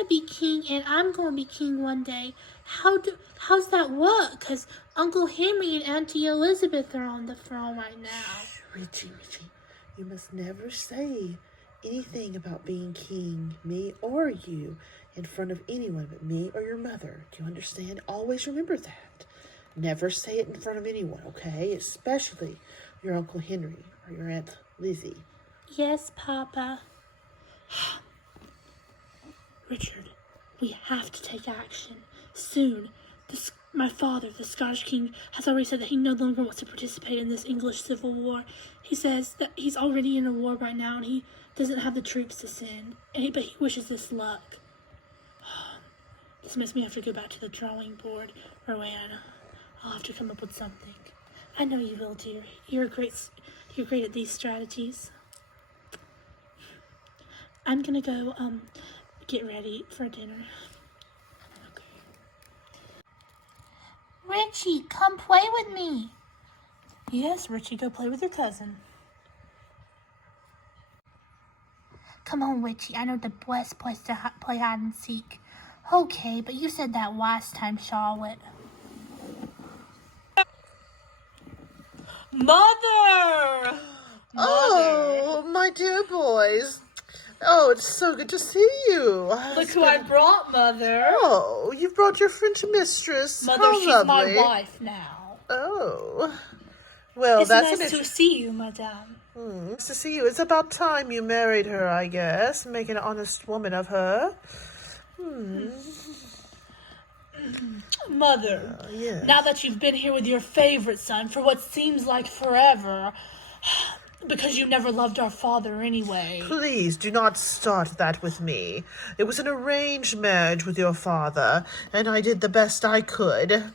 gonna be king and I'm gonna be king one day. How's that work? Because Uncle Henry and Auntie Elizabeth are on the throne right now. Richie, you must never say anything about being king, me or you, in front of anyone but me or your mother. Do you understand? Always remember that. Never say it in front of anyone, okay? Especially your Uncle Henry or your Aunt Lizzie. Yes, Papa. Richard, we have to take action. Soon. My father, the Scottish king, has already said that he no longer wants to participate in this English civil war. He says that he's already in a war right now and he doesn't have the troops to send. But he wishes us luck. This makes me have to go back to the drawing board, Rowan. I'll have to come up with something. I know you will, dear. You're great at these strategies. I'm gonna go get ready for dinner. Okay. Richie, come play with me. Yes, Richie, go play with your cousin. Come on, Richie. I know the best place to play hide and seek. Okay, but you said that last time, Charlotte. Mother! Oh, my dear boys. Oh, it's so good to see you. Look who I brought, Mother. Oh, you've brought your French mistress. Mother, How she's lovely. my wife now. Oh. Well, It's that's nice to see you, Madame. Nice to see you. It's about time you married her, I guess. Make an honest woman of her. Mother, Yes. now that you've been here with your favorite son for what seems like forever, because you never loved our father anyway. Please do not start that with me. It was an arranged marriage with your father, and I did the best I could.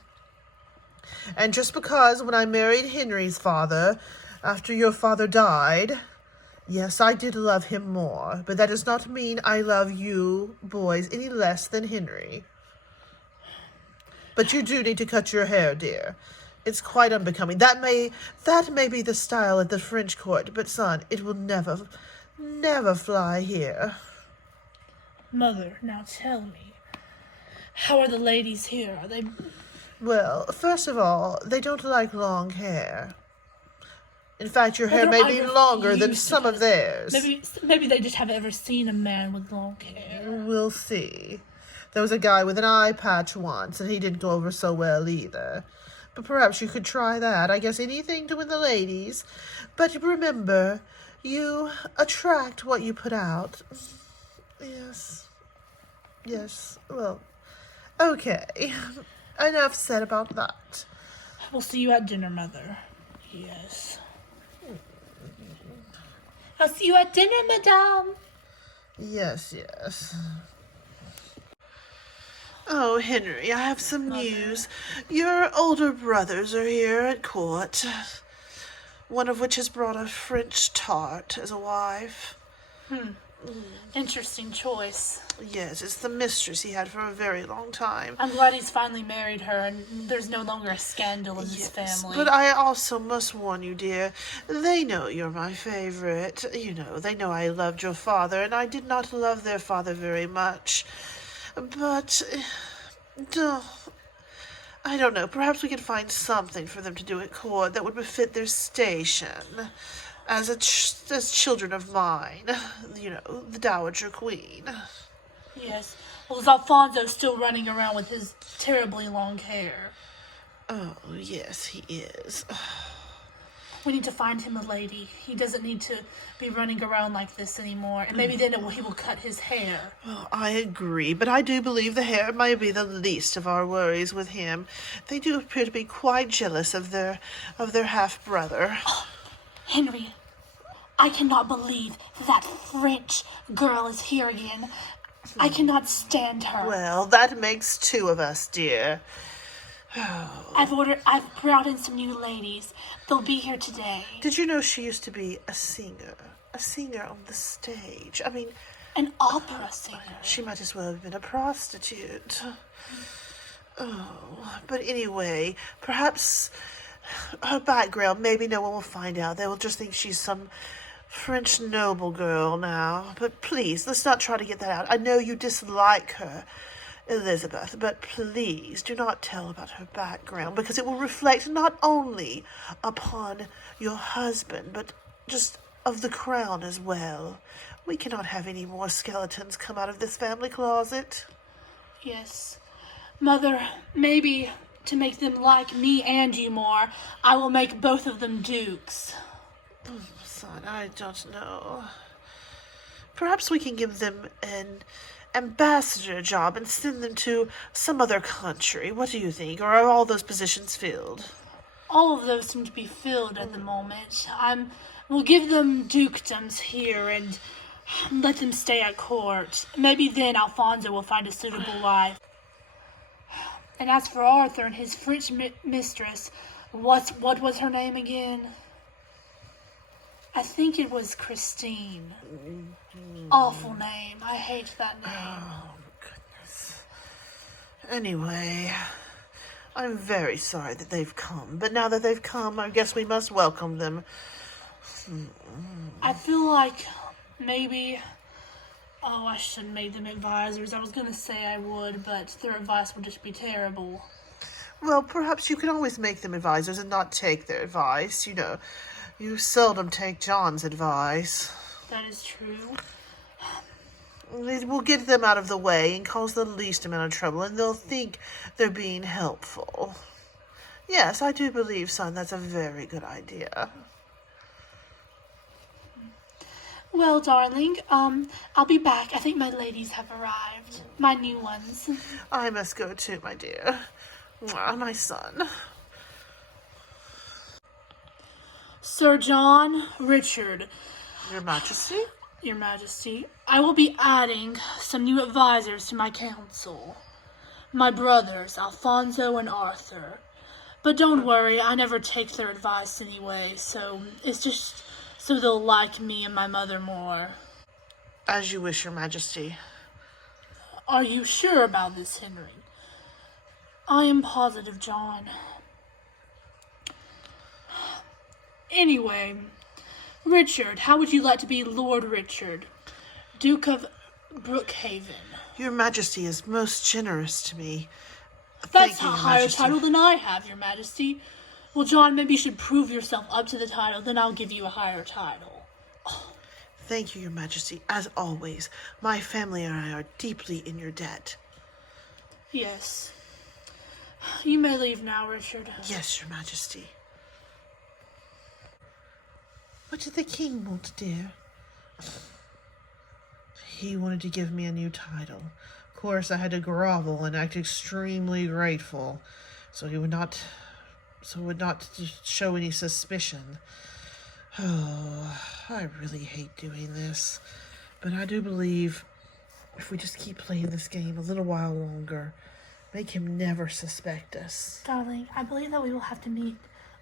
And just because when I married Henry's father, after your father died, yes, I did love him more, but that does not mean I love you boys any less than Henry. But you do need to cut your hair, dear. It's quite unbecoming. That may be the style at the French court, but son, it will never fly here. Mother, now tell me, how are the ladies here? Are they... Well, first of all, they don't like long hair. In fact, your hair may be longer than some of theirs. Maybe they just haven't ever seen a man with long hair. We'll see. There was a guy with an eye patch once, and he didn't go over so well either. But perhaps you could try that. I guess anything to win the ladies. But remember, you attract what you put out. Yes. Well, okay. Enough said about that. We'll see you at dinner, Mother. Yes. I'll see you at dinner, Madame. Yes. Oh, Henry, I have some news. Your older brothers are here at court, one of which has brought a French tart as a wife. Interesting choice. Yes, it's the mistress he had for a very long time. I'm glad he's finally married her and there's no longer a scandal in this family. But I also must warn you, dear, they know you're my favorite. You know, they know I loved your father, and I did not love their father very much. But, I don't know, perhaps we could find something for them to do at court that would befit their station. As children of mine, you know, the Dowager Queen. Yes. Well, is Alfonso still running around with his terribly long hair? Oh, yes, he is. We need to find him a lady. He doesn't need to be running around like this anymore. And maybe then he will cut his hair. Well, I agree, but I do believe the hair may be the least of our worries with him. They do appear to be quite jealous of their half-brother. Oh, Henry, I cannot believe that French girl is here again. I cannot stand her. Well, that makes two of us, dear. I've brought in some new ladies. They'll be here today. Did you know she used to be a singer on the stage? I mean, an opera singer. She might as well have been a prostitute. Oh, but anyway, perhaps her background, maybe no one will find out. They will just think she's some French noble girl now. But please, let's not try to get that out. I know you dislike her, Elizabeth, but please do not tell about her background, because it will reflect not only upon your husband, but just of the crown as well. We cannot have any more skeletons come out of this family closet. Yes. Mother, maybe to make them like me and you more, I will make both of them dukes. Son, I don't know. Perhaps we can give them an ambassador job and send them to some other country. What do you think? Or are all those positions filled? All of those seem to be filled at the moment. We'll give them dukedoms here and let them stay at court. Maybe then Alfonso will find a suitable wife. And as for Arthur and his French mistress, what was her name again? I think it was Christine. Awful name. I hate that name. Oh, goodness. Anyway, I'm very sorry that they've come. But now that they've come, I guess we must welcome them. I feel like maybe... Oh, I shouldn't make them advisors. I was going to say I would, but their advice would just be terrible. Well, perhaps you can always make them advisors and not take their advice. You seldom take John's advice. That is true. It will get them out of the way and cause the least amount of trouble, and they'll think they're being helpful. Yes, I do believe, son, that's a very good idea. Well, darling, I'll be back. I think my ladies have arrived. My new ones. I must go too, my dear. Mwah, my son. Sir John, Richard. Your Majesty? Your Majesty, I will be adding some new advisors to my council. My brothers, Alfonso and Arthur. But don't worry, I never take their advice anyway, so it's just so they'll like me and my mother more. As you wish, Your Majesty. Are you sure about this, Henry? I am positive, John. Anyway, Richard, how would you like to be Lord Richard, Duke of Brookhaven? Your Majesty is most generous to me. That's Thank you, a Your higher Majesty. title than I have, Your Majesty. Well, John, maybe you should prove yourself up to the title, then I'll give you a higher title. Thank you, Your Majesty. As always, my family and I are deeply in your debt. Yes. You may leave now, Richard. Yes, Your Majesty. What did the king want, dear? He wanted to give me a new title. Of course, I had to grovel and act extremely grateful, so he would not show any suspicion. Oh, I really hate doing this, but I do believe if we just keep playing this game a little while longer, make him never suspect us. Darling, I believe that we will have to meet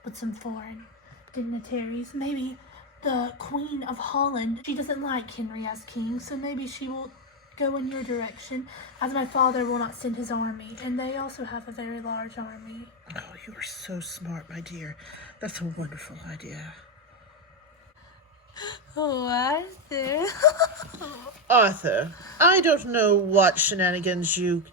with some foreign dignitaries. Maybe the Queen of Holland. She doesn't like Henry as king, so maybe she will go in your direction, as my father will not send his army, and they also have a very large army. Oh, you are so smart, my dear. That's a wonderful idea. Oh, Arthur. Arthur, I don't know what shenanigans you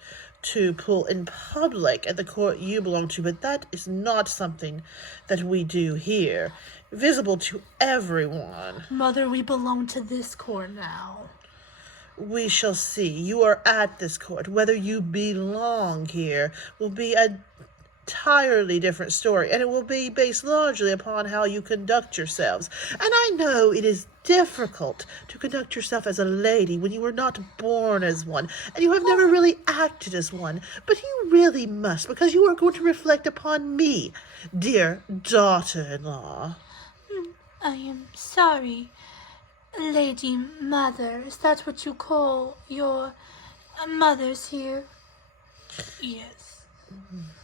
two pull in public at the court you belong to, but that is not something that we do here, visible to everyone. Mother, we belong to this court now. We shall see. You are at this court. Whether you belong here will be an entirely different story, and it will be based largely upon how you conduct yourselves. And I know it is difficult to conduct yourself as a lady when you were not born as one, and you have never really acted as one, but you really must, because you are going to reflect upon me, dear daughter-in-law. I am sorry, Lady Mother. Is that what you call your mothers here? Yes.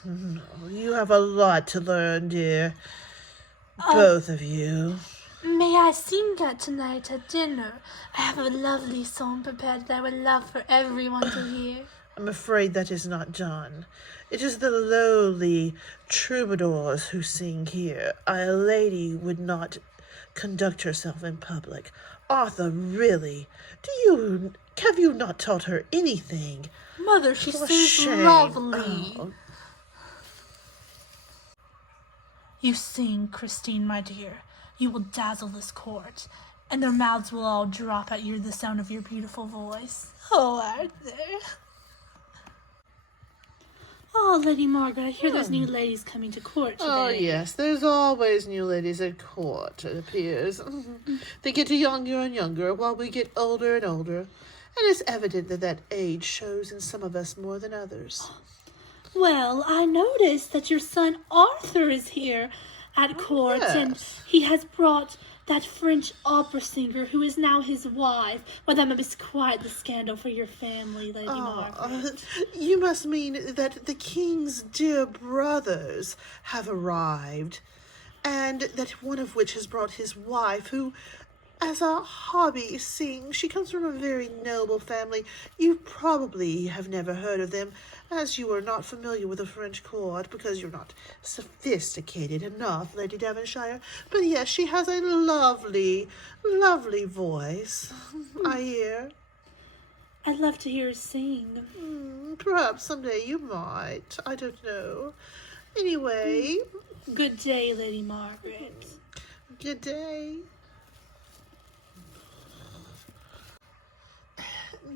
No, you have a lot to learn, dear. Both of you. May I sing that tonight at dinner? I have a lovely song prepared that I would love for everyone to hear. I'm afraid that is not done. It is the lowly troubadours who sing here. A lady would not conduct herself in public. Arthur, really, have you not taught her anything? Mother, she For sings shame. lovely. Oh. You sing, Christine, my dear. You will dazzle this court, and their mouths will all drop at the sound of your beautiful voice. Oh, Arthur. Oh, Lady Margaret, I hear there's new ladies coming to court today. Oh, yes, there's always new ladies at court, it appears. They get younger and younger, while we get older and older. And it's evident that age shows in some of us more than others. Well, I noticed that your son Arthur is here at court, and yes. he has brought that French opera singer who is now his wife. Well, that must be quite the scandal for your family, Lady Margaret. You must mean that the king's dear brothers have arrived, and that one of which has brought his wife, who, as a hobby, sings. She comes from a very noble family. You probably have never heard of them, as you are not familiar with the French court, because you're not sophisticated enough, Lady Devonshire. But yes, she has a lovely, lovely voice, I hear. I'd love to hear her sing. Perhaps someday you might. I don't know. Anyway, Good day, Lady Margaret. good day.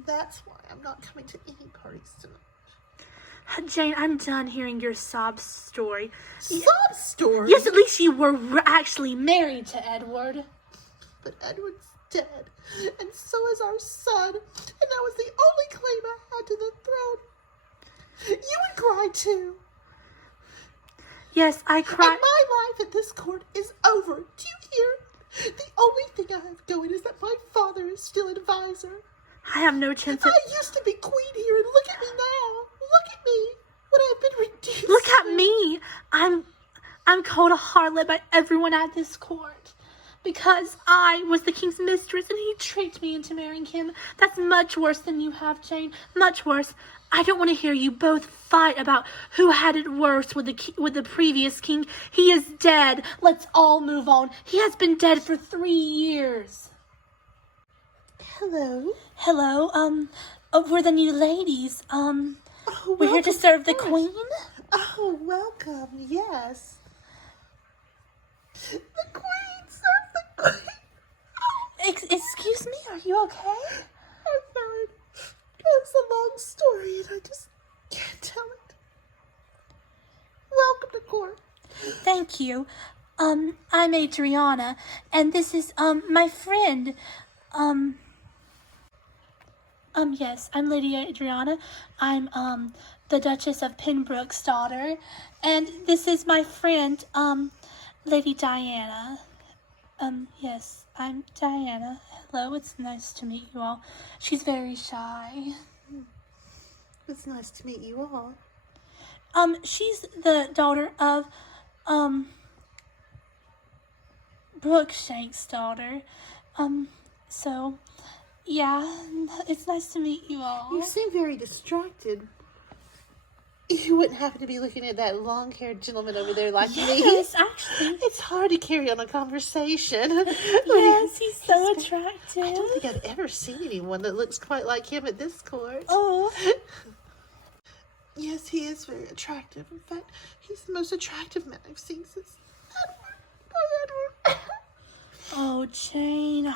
That's why I'm not coming to any parties tonight. Jane, I'm done hearing your sob story. Sob story? Yes, at least you were actually married to Edward. But Edward's dead, and so is our son, and that was the only claim I had to the throne. You would cry too. Yes, I cried. And my life at this court is over. Do you hear? The only thing I have going is that my father is still advisor. I have no chance of... I used to be queen here, and look at me now. Look at me. What I've been reduced Look at to. me. I'm called a harlot by everyone at this court. Because I was the king's mistress and he tricked me into marrying him. That's much worse than you have, Jane. Much worse. I don't want to hear you both fight about who had it worse with the previous king. He is dead. Let's all move on. He has been dead for 3 years. Hello. Hello. We're the new ladies. Oh, We're here to welcome serve the first. queen. Oh, welcome. Yes. The queen, serve the queen. Excuse me, are you okay? I'm sorry. It's a long story, and I just can't tell it. Welcome to court. Thank you. I'm Adriana, and this is, my friend. Yes, I'm Lady Adriana. I'm, the Duchess of Pembroke's daughter, and this is my friend, Lady Diana. Yes, I'm Diana. Hello, it's nice to meet you all. She's very shy. It's nice to meet you all. She's the daughter of, Brookshank's daughter. So, yeah, it's nice to meet you all. You seem very distracted. You wouldn't happen to be looking at that long-haired gentleman over there like me. Yes, actually. It's hard to carry on a conversation. Yes, he's so attractive. I don't think I've ever seen anyone that looks quite like him at this court. Oh. Yes, he is very attractive. In fact, he's the most attractive man I've seen since Edward. Oh, Edward. Oh, Jane.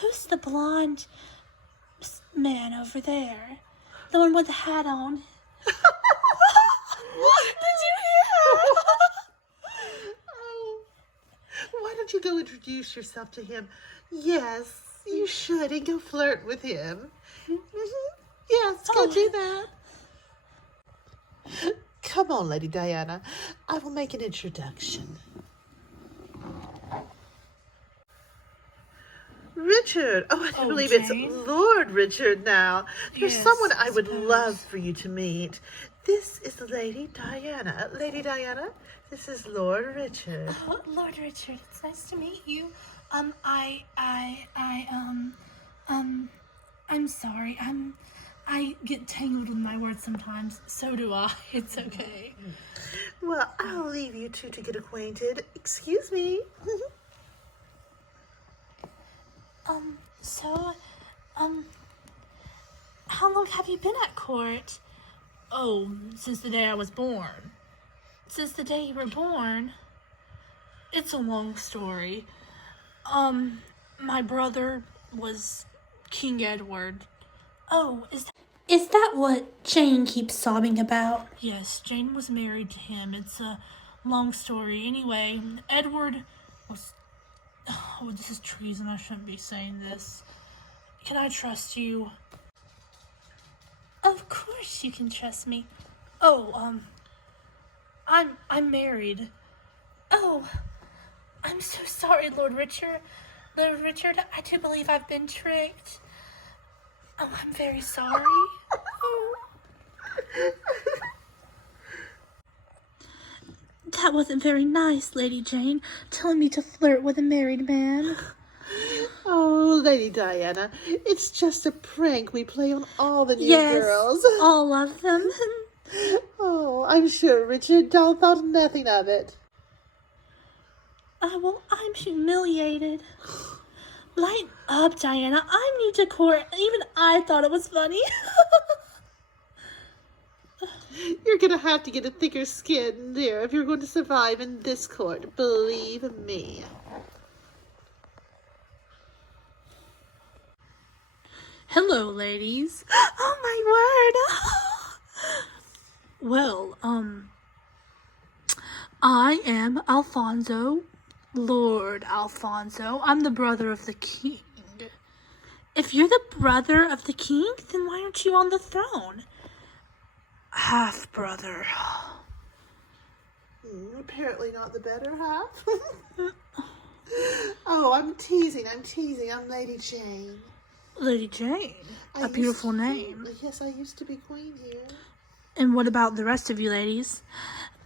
Who's the blonde man over there? The one with the hat on. What? Did you hear? Oh, why don't you go introduce yourself to him? Yes, you should, and go flirt with him. Yes, go do that. Come on, Lady Diana. I will make an introduction. Richard. Oh, I can't believe Jane. it's Lord Richard now. There's Yes, someone I I would suppose. love for you to meet. This is Lady Diana. Lady Diana, this is Lord Richard. Oh, Lord Richard, it's nice to meet you. I'm sorry. I get tangled with my words sometimes. So do I. It's okay. Well, I'll leave you two to get acquainted. Excuse me. So, how long have you been at court? Oh, since the day I was born. Since the day you were born? It's a long story. My brother was King Edward. Oh, is that what Jane keeps sobbing about? Yes, Jane was married to him. It's a long story. Anyway, Edward was... Oh, this is treason. I shouldn't be saying this. Can I trust you? Of course you can trust me. Oh, I'm married. Oh, I'm so sorry, Lord Richard. Lord Richard, I do believe I've been tricked. Oh, I'm very sorry. That wasn't very nice, Lady Jane, telling me to flirt with a married man. Oh, Lady Diana, it's just a prank we play on all the new girls. All of them. Oh, I'm sure Richard Doll thought nothing of it. Well, I'm humiliated. Lighten up, Diana. I'm new to court. Even I thought it was funny. You're gonna have to get a thicker skin, dear, if you're going to survive in this court. Believe me. Hello, ladies. Oh, my word. Well, I am Alfonso, Lord Alfonso. I'm the brother of the king. If you're the brother of the king, then why aren't you on the throne? Half-brother. Apparently not the better half. Oh, I'm teasing. I'm Lady Jane. Lady Jane. A beautiful name. Yes, I used to be queen here. And what about the rest of you ladies?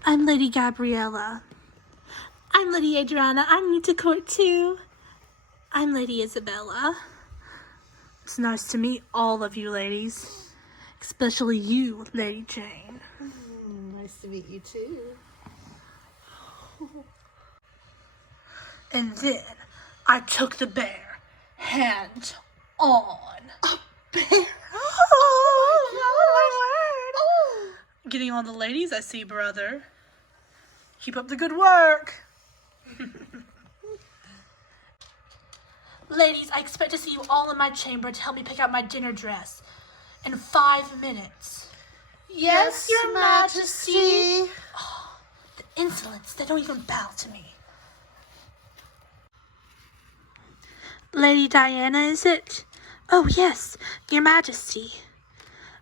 I'm Lady Gabriella. I'm Lady Adriana. I'm new to court too. I'm Lady Isabella. It's nice to meet all of you ladies. Especially you, Lady Jane. Nice to meet you too. And then I took the bear, hand on. A bear? Oh, my word. Getting on the ladies, I see, brother. Keep up the good work. Ladies, I expect to see you all in my chamber to help me pick out my dinner dress in 5 minutes. Yes, Your Majesty. Oh, the insolence. They don't even bow to me. Lady Diana, is it? Oh, yes, Your Majesty.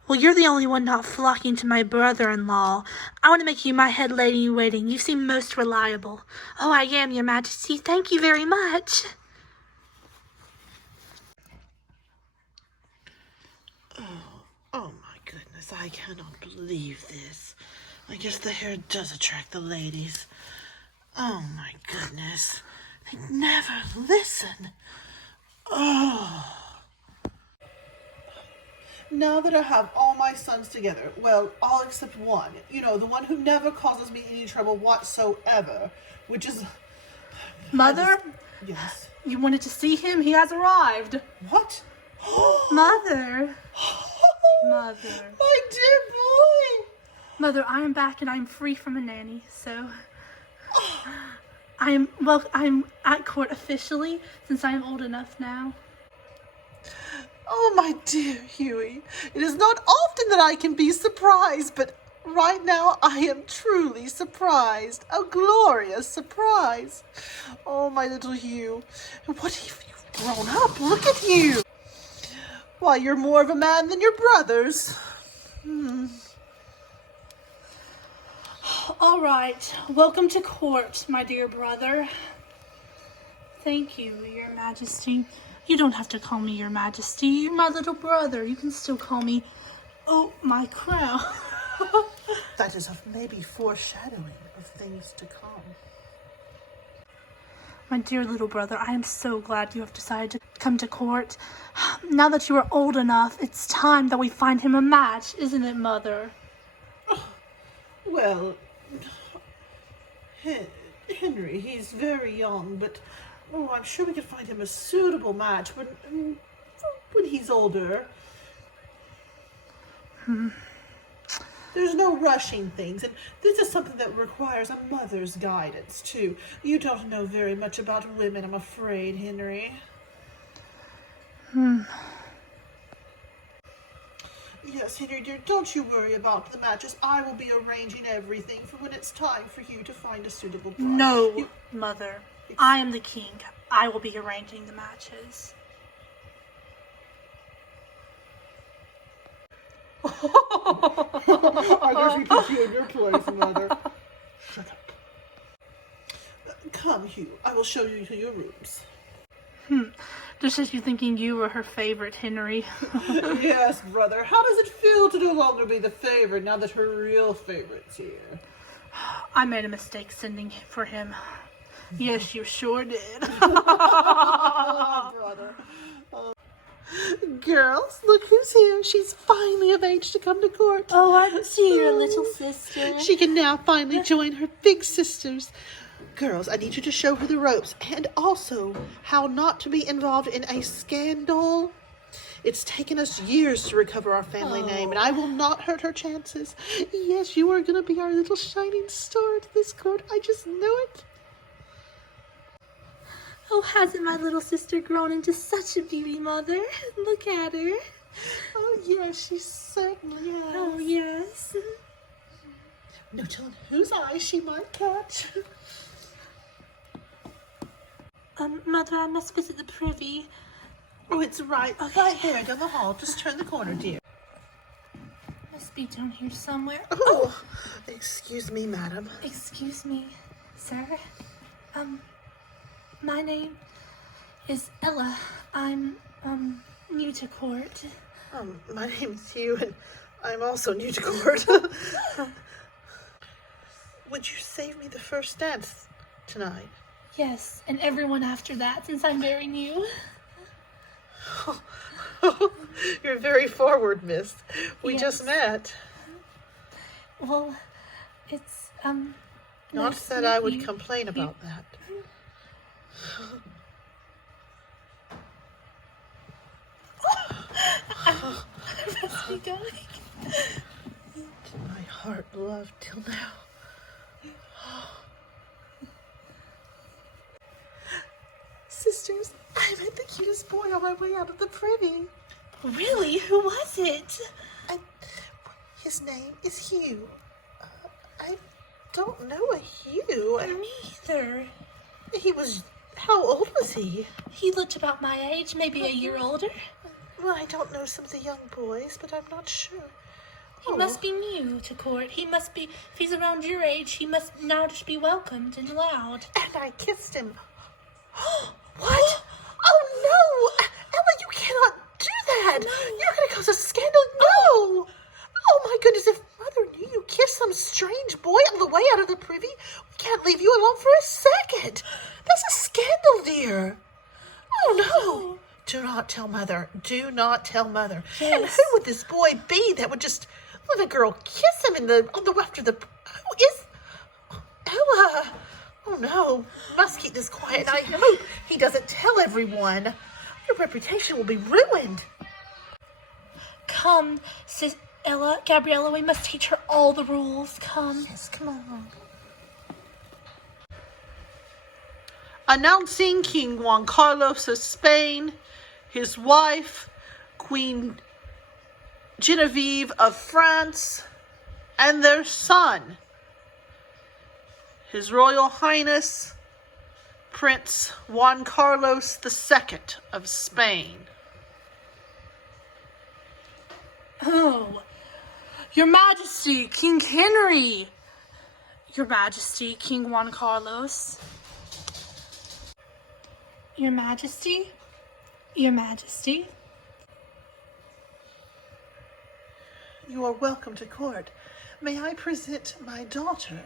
Well, you're the only one not flocking to my brother-in-law. I want to make you my head lady-in-waiting. You seem most reliable. Oh, I am, Your Majesty. Thank you very much. Oh my goodness, I cannot believe this. I guess the hair does attract the ladies. Oh my goodness. They never listen. Oh. Now that I have all my sons together, well, all except one, the one who never causes me any trouble whatsoever, which is... Mother? Yes? You wanted to see him? He has arrived. What? Mother. Mother. My dear boy. Mother, I am back and I am free from a nanny, so... I'm at court officially, since I am old enough now. Oh, my dear Huey, it is not often that I can be surprised, but right now I am truly surprised. A glorious surprise. Oh, my little Hugh, what have you grown up? Look at you. Why, you're more of a man than your brothers. All right, welcome to court, my dear brother. Thank you, Your Majesty. You don't have to call me Your Majesty. You're my little brother. You can still call me, oh, my crown. That is maybe foreshadowing of things to come. My dear little brother, I am so glad you have decided to come to court. Now that you are old enough, it's time that we find him a match, isn't it, Mother? Well, Henry, he's very young, but I'm sure we could find him a suitable match when he's older. There's no rushing things, and this is something that requires a mother's guidance, too. You don't know very much about women, I'm afraid, Henry. Yes, Henry, dear, don't you worry about the matches. I will be arranging everything for when it's time for you to find a suitable bride. No, Mother. I am the king. I will be arranging the matches. I guess we put you in your place, Mother. Shut up. Come, Hugh. I will show you to your rooms. Just as you thinking you were her favorite, Henry. Yes, brother. How does it feel to no longer be the favorite now that her real favorite's here? I made a mistake sending for him. Yes, you sure did. Oh, brother. Girls, look who's here. She's finally of age to come to court. Oh, aren't you your little sister? She can now finally join her big sisters. Girls, I need you to show her the ropes and also how not to be involved in a scandal. It's taken us years to recover our family name, and I will not hurt her chances. Yes, you are going to be our little shining star at this court. I just know it. Oh, hasn't my little sister grown into such a beauty, Mother? Look at her. Oh, yes, she certainly has. Oh, yes. No telling whose eye she might catch. Mother, I must visit the privy. Oh, it's right there down the hall. Just turn the corner, dear. Must be down here somewhere. Oh, excuse me, madam. Excuse me, sir. My name is Ella. I'm, new to court. My name's Hugh, and I'm also new to court. Would you save me the first dance tonight? Yes, and everyone after that, since I'm very new. You're very forward, miss. We Yes. just met. Well, it's, Not nice that to I meet would you. complain about that. I must be going. My heart loved till now. Sisters, I met the cutest boy on my way out of the privy. Really? Who was it? His name is Hugh. I don't know a Hugh. Me either. How old was he? He looked about my age, maybe a year older. Well, I don't know some of the young boys, but I'm not sure. He must be new to court. He must be, if he's around your age, he must now just be welcomed and allowed. And I kissed him. What? Oh, no! Ella, you cannot do that! No. You're going to cause a scandal. No! Oh, my goodness, if Mother knew you kissed some strange boy on the way out of the privy, we can't leave you alone for a second. That's a scandal, dear. Oh, no. Do not tell Mother. Do not tell Mother. Yes. And who would this boy be that would just let a girl kiss him after the... Who is... Ella... Oh, no. Must keep this quiet, and I hope he doesn't tell everyone. Your reputation will be ruined. Come, Sis Gabriella, we must teach her all the rules. Come. Yes, come on. Announcing King Juan Carlos of Spain, his wife, Queen Genevieve of France, and their son, His Royal Highness, Prince Juan Carlos II of Spain. Oh, Your Majesty, King Henry. Your Majesty, King Juan Carlos. Your Majesty. Your Majesty. You are welcome to court. May I present my daughter?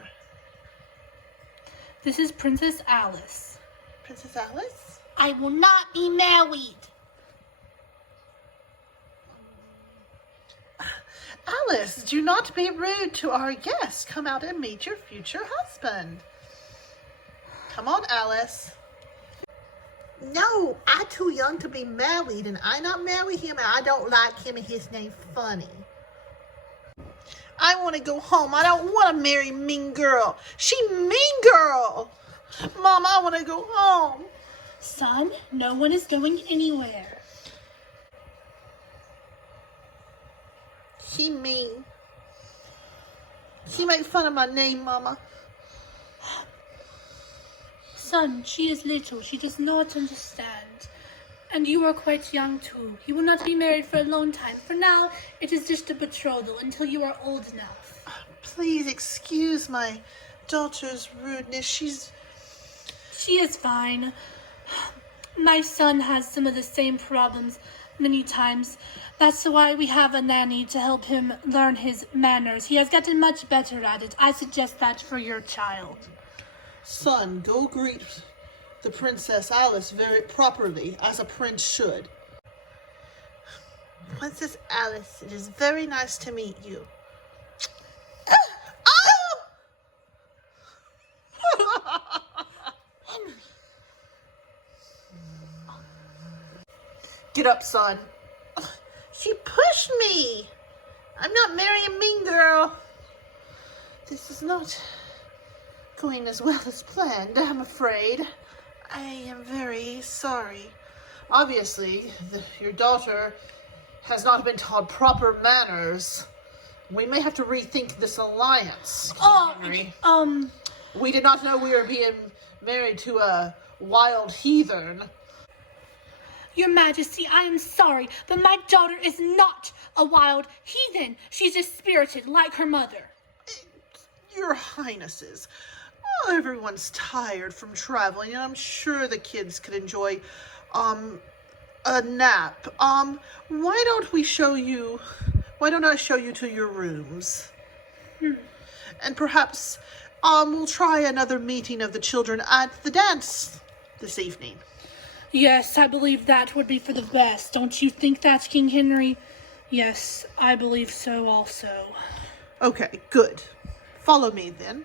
This is Princess Alice. Princess Alice? I will not be married. Alice, do not be rude to our guests. Come out and meet your future husband. Come on, Alice. No, I too young to be married, and I not marry him, and I don't like him, and his name funny. I want to go home. I don't want to marry mean girl. She mean girl. Mom, I want to go home. Son, no one is going anywhere. She mean. She make fun of my name, Mama. Son, she is little. She does not understand. And you are quite young too. You will not be married for a long time. For now, it is just a betrothal until you are old enough. Please excuse my daughter's rudeness. She is fine. My son has some of the same problems many times. That's why we have a nanny to help him learn his manners. He has gotten much better at it. I suggest that for your child. Son, go greet the Princess Alice very properly, as a prince should. Princess Alice, it is very nice to meet you. Get up, son. She pushed me. I'm not marrying mean girl. This is not going as well as planned, I'm afraid. I am very sorry. Obviously, your daughter has not been taught proper manners. We may have to rethink this alliance, Henry. We did not know we were being married to a wild heathen. Your Majesty, I am sorry, but my daughter is not a wild heathen. She's just spirited like her mother. Your Highnesses, everyone's tired from traveling, and I'm sure the kids could enjoy a nap. Why don't I show you to your rooms? And perhaps we'll try another meeting of the children at the dance this evening. Yes, I believe that would be for the best. Don't you think that, King Henry? Yes, I believe so also. Okay, good. Follow me then.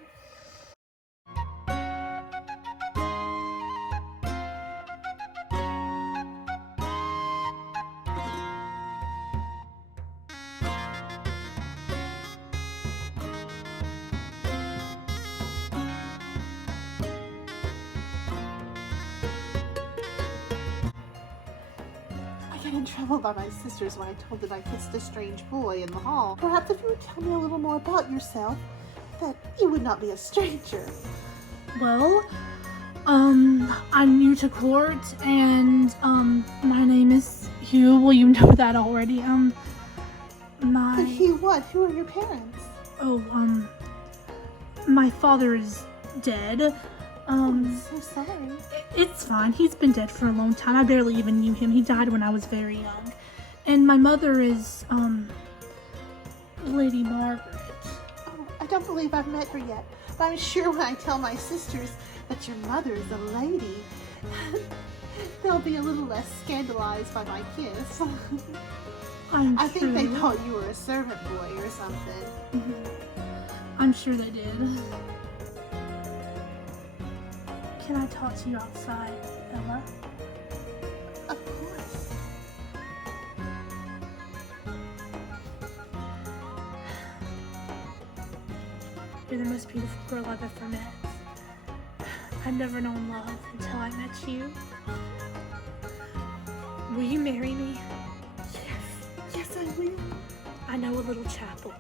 In trouble by my sisters when I told them I kissed a strange boy in the hall. Perhaps if you would tell me a little more about yourself, that you would not be a stranger. Well, I'm new to court, and, my name is Hugh. Well, you know that already. But Hugh what? Who are your parents? Oh, my father is dead. I'm so sorry. It's fine. He's been dead for a long time. I barely even knew him. He died when I was very young. And my mother is, Lady Margaret. Oh, I don't believe I've met her yet. But I'm sure when I tell my sisters that your mother is a lady, they'll be a little less scandalized by my kiss. I think they thought you were a servant boy or something. Mm-hmm. I'm sure they did. Can I talk to you outside, Ella? Of course. You're the most beautiful girl I've ever met. I've never known love until I met you. Will you marry me? Yes, I will. I know a little chapel.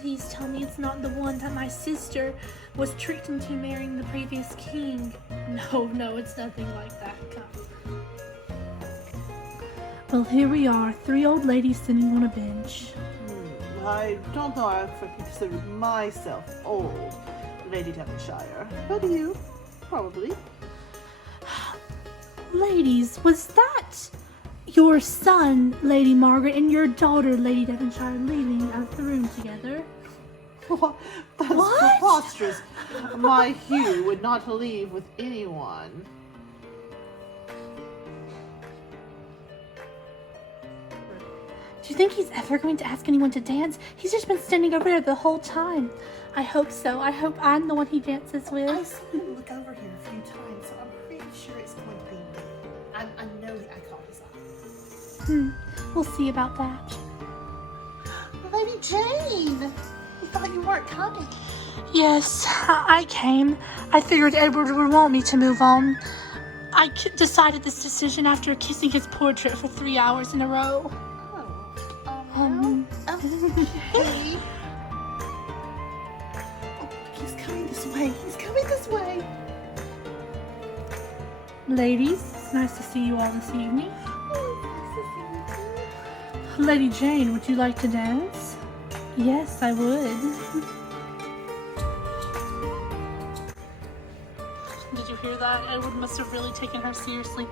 Please tell me it's not the one that my sister was tricked into marrying the previous king. No, it's nothing like that. Come. Well, here we are, 3 old ladies sitting on a bench. I don't know if I consider myself old, Lady Devonshire. But you, probably. Ladies, was that your son, Lady Margaret, and your daughter, Lady Devonshire, leaving out of the room together? That's preposterous. My Hugh would not leave with anyone. you think he's ever going to ask anyone to dance? He's just been standing over there the whole time. I hope so. I hope I'm the one he dances with. I saw him look over here a few times, so I'm pretty sure it's going to be me. I know that I caught his eye. We'll see about that. Lady Jane! We thought you weren't coming. Yes, I came. I figured Edward would want me to move on. I decided this decision after kissing his portrait for 3 hours in a row. Okay. He's coming this way. He's coming this way. Ladies, it's nice to see you all this evening. Lady Jane, would you like to dance? Yes, I would. Did you hear that? Edward must have really taken her seriously.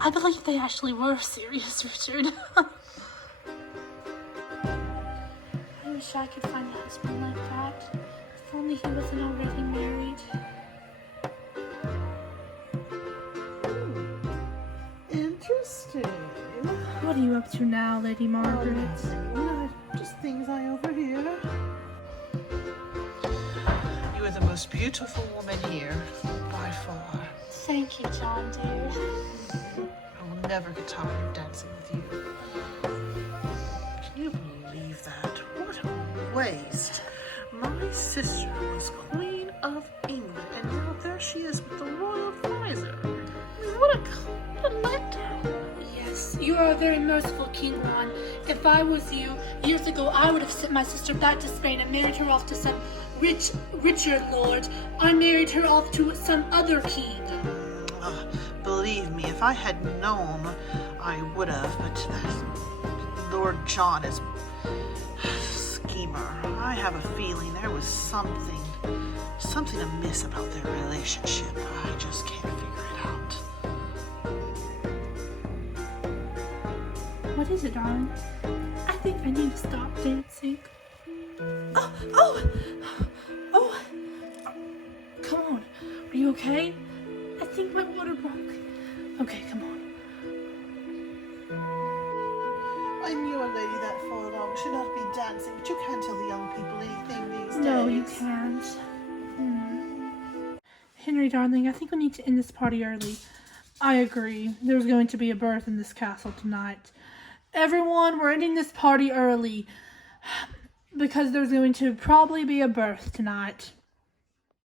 I believe they actually were serious, Richard. I wish I could find a husband like that. If only he wasn't already married. Interesting. What are you up to now, Lady Margaret? Just things I overhear. You are the most beautiful woman here, by far. Thank you, John, dear. I will never get tired of dancing with you. Can you believe that? What a waste. My sister was Queen of England, and now there she is with the royal advisor. What a letdown. Yes, you are a very merciful King Juan. If I was you, years ago I would have sent my sister back to Spain and married her off to some richer lord. I married her off to some other king. Believe me, if I had known, I would have, but that Lord John is a schemer. I have a feeling there was something amiss about their relationship. I just can't figure it out. What is it, darling? I think I need to stop dancing. Oh! Come on. Are you okay? I think my water broke. Okay, come on. I knew a lady that far along should not be dancing, but you can't tell the young people anything these days. No, you can't. Henry, darling, I think we need to end this party early. I agree. There's going to be a birth in this castle tonight. Everyone, we're ending this party early because there's going to probably be a birth tonight.